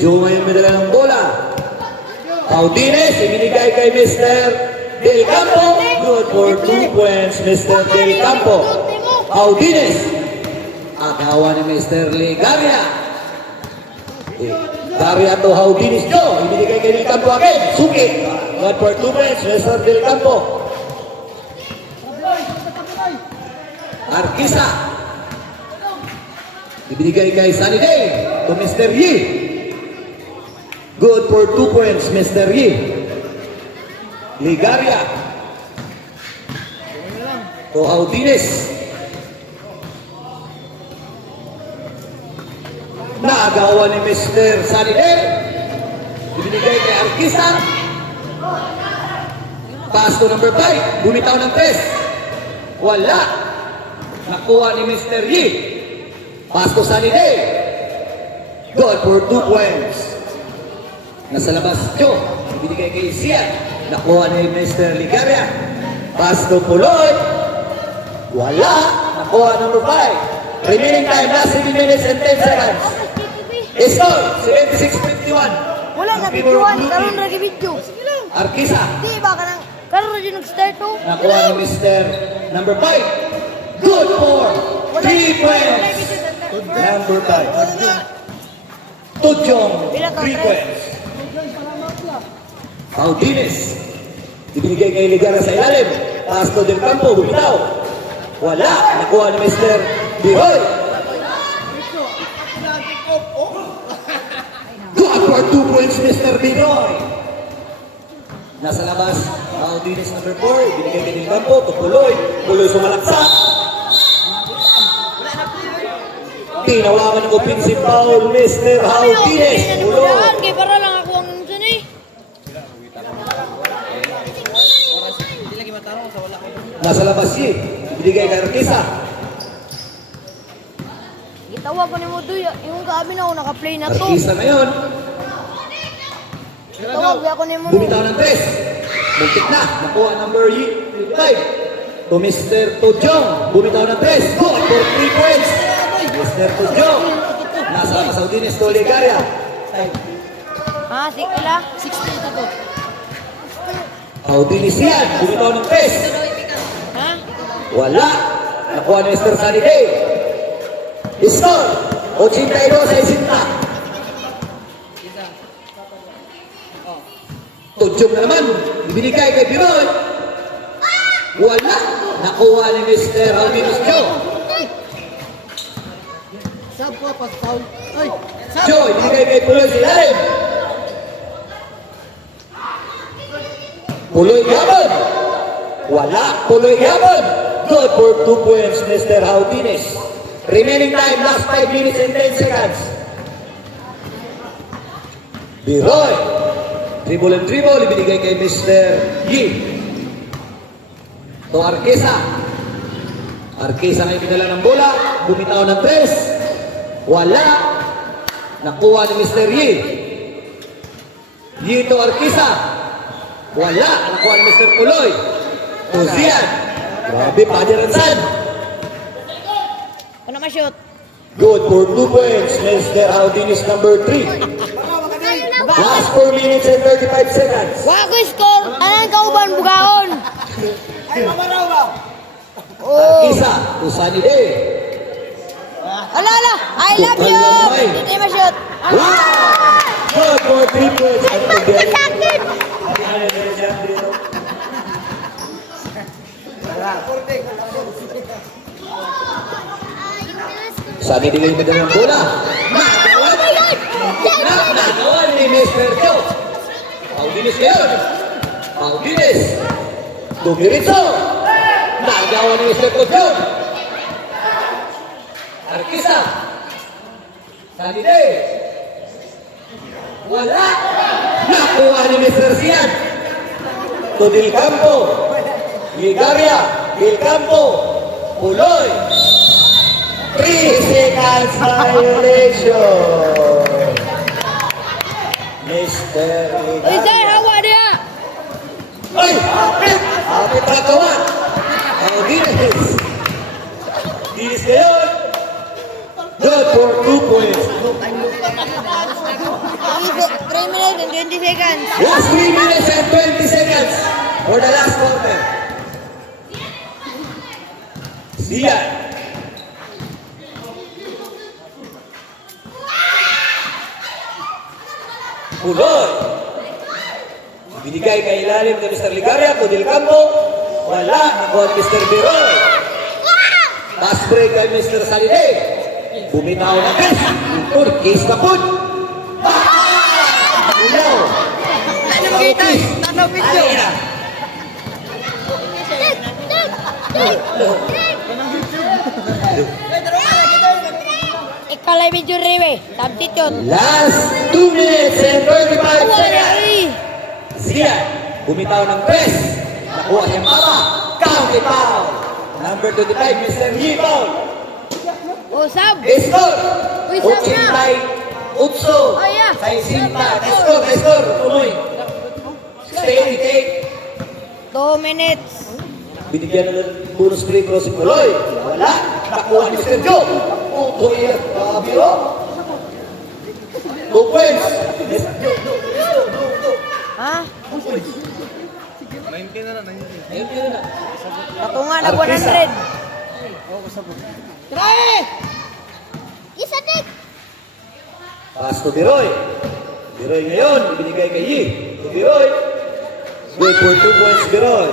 Joe ngayon may dala ng bola. Audines, ibinigay kay Mr. Del Campo. Good for 2 points, Mr. Del Campo. Audines. Agawa ni Mr. Ligaria. Ligaria to Audines Joe. Ibinigay kay Del Campo again. Sukit. Good for 2 points, Mr. Del Campo. Arquisa. Ibinigay kay Sunny Day to Mr. Yi. Good for 2 points, Mr. Yi. Ligaria. To Audines. Naagawa ni Mr. Sunny Day. Ibinigay kay Arquisa. Pass to number 5. Bumitaw ng 3. Wala. Nakuha ni Mr. Yi. Pass to Sunny Day. Good for 2 points. Nasa labas Joe. Ibinigay kay Sian. Nakuha ni Mr. Ligaria. Pass to Puloy. Wala. Nakuha number 5. Remaining time, last 7 minutes and 10 seconds. Score, 76-51. Wala na videoan. Karoon na video. Arquisa. Di ba ka nang... Karoon na nag-start to. Nakuha ni Mr. number 5. Good for 3 points. Number 5. Tudjong, 3 points. Audines. Ibinigay kay Ligaria sa ilalim. Pass to Del Campo, bumitaw. Wala. Nakuha ni Mr. Bihoy. Good for 2 points, Mr. Bihoy. Nasa labas, Audines number 4. Ibinigay kay Del Campo, to Puloy. Puloy sumalaksak. Tinawagan ng offensive foul, Mr. Audines. Puloy. Kaya para lang ako ang nandun eh. Nasa labas yun. Ibinigay kay Arquisa. Gitawa ko ni mo doy. Yung kaabi na ako naka-play na to. Arquisa ngayon. Gitawa ko ni mo. Bumitaw ng 3. Muntik na. Nakuha number 5. To Mr. Tudjong. Bumitaw ng 3. Good for 3 points. Mr. Tudjong. Nasa labas Audines to Ligaria. Ha? Sikila? 60 to. Audines yan. Bumitaw ng 3. Ha? Wala. Nakuha ni Mr. Sunny Day. Score. 82-60. Tudjong na naman. Ibinigay kay Biroy. Wala. Nakuha ni Mr. Audines Joe. Sab ko pas foul. Ay, Joe, ibinigay kay Puloy sa ilalim. Puloy gabon. Wala. Puloy gabon. Good for 2 points, Mr. Audines. Remaining time, last 5 minutes and 10 seconds. Biroy. Dribble and dribble. Ibinigay kay Mr. Yi. To Arquisa. Arquisa ngayon pinala ng bola. Bumitaw ng 3. Wala. Nakuha ni Mr. Yi. Yi to Arquisa. Wala. Nakuha ni Mr. Puloy. To Zian. Grabe, padiransan. Ano ma-shoot? Good for 2 points, Mr. Audines number 3. Last 4 minutes and 35 seconds. Wako score. Anong kauban bugaon? ay mamaraw ba? Arquisa to Sunny Day. Ala. I love you. Hindi ma-shoot. Wow! Good for 3 points. Ang pagdali. Sakit. Sunny Day ngayon medal ng bola. Nagawa ni Mr. Joe. Audines ngayon. Audines. Dumiritso. Nagawa ni Mr. Joe. Arquisa. Sunny Day. Wala. Nakuha ni Mr. Sian. To Del Campo. Ligaria. Del Campo. Puloy. 3 seconds violation. Mr. Uy, Ligaria. Zay, hawa dia. Ay! Apit na kawan! Audines. Dinis ngayon. Good for 2 points. 3 minutes and 20 seconds. Last 3 minutes and 20 seconds for the last quarter. Sian. Puloy. Binigay kay ilalim ni Mr. Ligaria, Kudil Campo. Wala, nakuha ni Mr. Biroy. Pass break kay Mr. Salide. Bumitaw na kes. Turkis na pun. Ulaw. Tanong kita. Tanong video. Ay, na. Ikalay video rewe. Substitute. Last 2 minutes and 35 seconds. Ay! Sian, bumitaw ng press. Nakuha niya mama. Count it foul. Number 25, Mr. Yipon. Oh, sub. Score. Uy, sab na. Uchintay. Utso. Ay, ah. Say Sinta. Score. Tuloy. Stay, take. 2 minutes. Binigyan ng bonus free throw si Puloy. Wala. Nakuha ni Mr. Joe. Utoy. Biro. 2 points. Ha? Ayun, yun na. Ako nga nag 100. Try! Isa dik. Pass to Biroy. Biroy ngayon, ibinigay kay Yi. To Biroy. Good for 2 points, Biroy.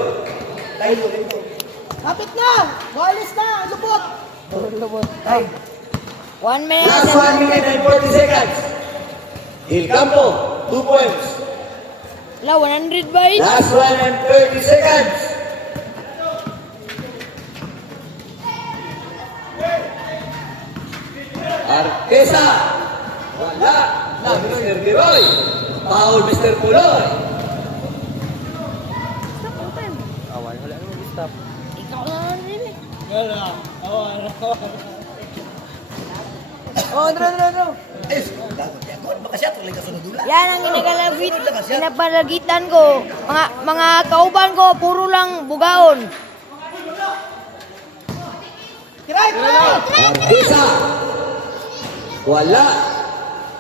Kapit na! Walis na! Lubot! 1 minute. Last 1 minute and 40 seconds. Il Campo, 2 points. Wala, 100 ba yun? Last 1 and 30 seconds. Artesa. Wala. Na Mr. Biroy. Foul Mr. Puloy. Ikaw na rin eh. Oh, no. Yan ang pinapalagitan ko. Mga kauban ko, puro lang bugaon. Try! Artesa. Wala.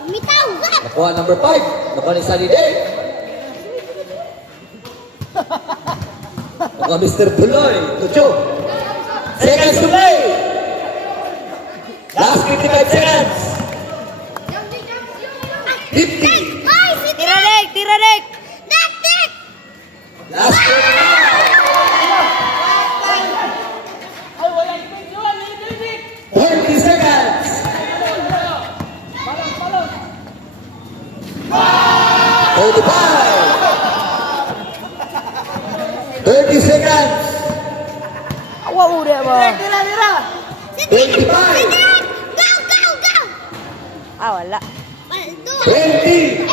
Umitaw! Nakuha number 5. Nakuha ni Sunny Day. Nakuha Mr. Puloy. Tucho. Seconds to play. Last 55 seconds. 50. Tira dek! Last 20 seconds. 30 seconds. Awa udah ba? Tira! 25. Ah, wala. 20.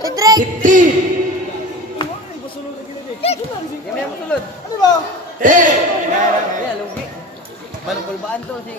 Tidrek! 15. Ano ba? 10. Lugi. Balong-balbaan to. 5.